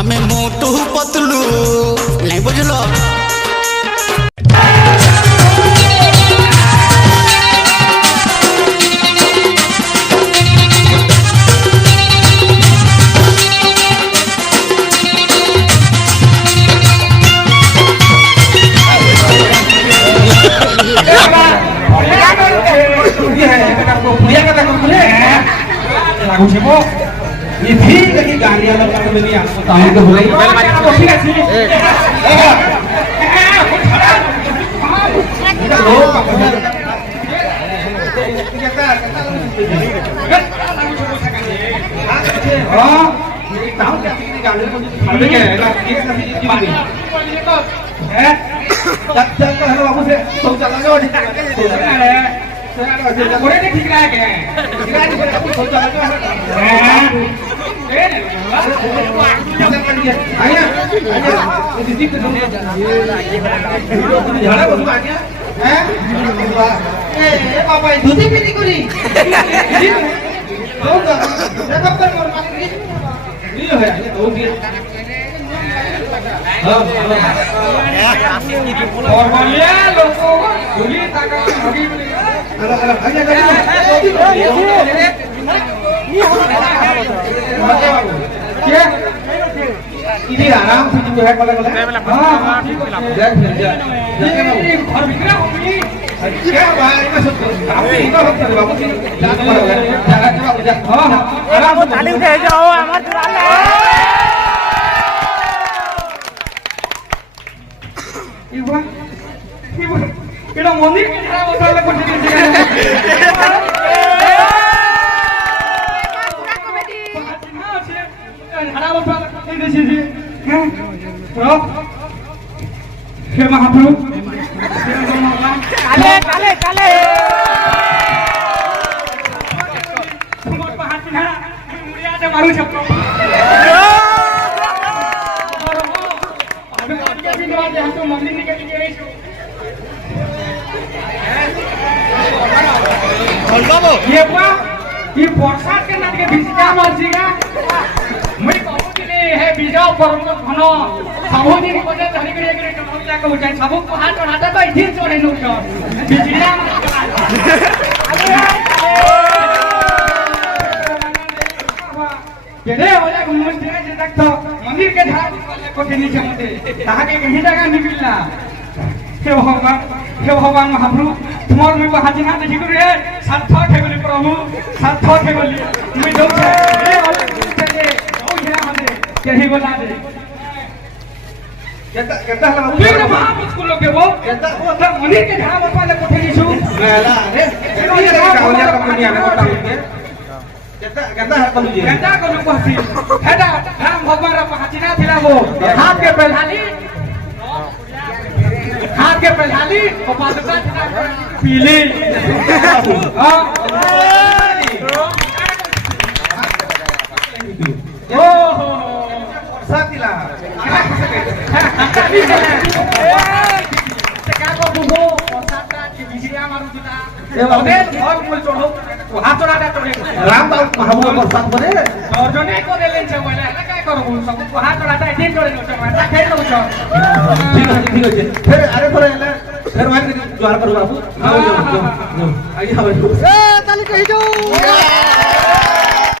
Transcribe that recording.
आमे मोटू पतलू नहीं बुझल ini lagi galia lepas beli aku tahu itu boleh oh tahu tak ini galia tapi kayak kita kasih gimana jangan kalau aku sih soal lagi boleh ni ठीक रहा है क्या ठीक है तो सोचा लगा आया ini di situ झाड़ा बंद आ गया हैं पापा दूधी पीती करी तो कब तक और मांगी ये है ये दो दिन और बोलिए लोगों दूधी तक होगी अलग आजा क्या ini आराम से जो है कल हां देख ये घर बिकरा होगी क्या भाई मैं सब आप ही तो वक्त बाबू जी जान पड़ेगा बाबू जा हां आराम से गाड़ी उठे जाओ हमार दुराले इवा एटा मंदिर के धारा बसाले पड़ गई हे महाप्रभु काले काले काले समोर पहाड़ पिना मुड़िया से मारू छपको अबे के भी नवाज यहां तो मंदिर निकल गई बोल बाबू ये बरसात के नाट के बीच क्या मर्जीगा मैं कहूं कि है बीजा पर्वत घन सामूहिक वजह धनी करे करे टमोला को उठाई सब को हाथ चढ़ाता तो इधर चढ़े नु तो बिजलिया केने वाला घुमस दिना जे तक तो मंदिर के धार को के नीचे मते ताहा के कहीं जगह नहीं मिलला हे भगवान महाप्रभु तुम्हार में हाथी ना देखि करे साथ थे बोले प्रभु साथ थे बोले मैं दो ए वाला के ओ ये हमरे केही बोला दे कहता है बाबू फिर महापुरुष को लोग के वो कहता वो तब मंदिर के धाम वाले कोठे नीचू मेला रे ये कावलिया कंपनी आने को कहता है कलू जी कहता को लोग हसी हेडा राम भगवान रा हाथीना थिला वो हाथ के पहलाली और पादका पीली हां ओ सातिला राम बाबू महाबूब बरसात बने जने को देले छ बोले ना काय करबो सब हाथ चढ़ाता है दिन जोड़े नो चढ़ाता खेल लो छ ठीक है फिर अरे थोड़े फिर मान के द्वार करो बाबू आओ आइए ए ताली कहि जाओ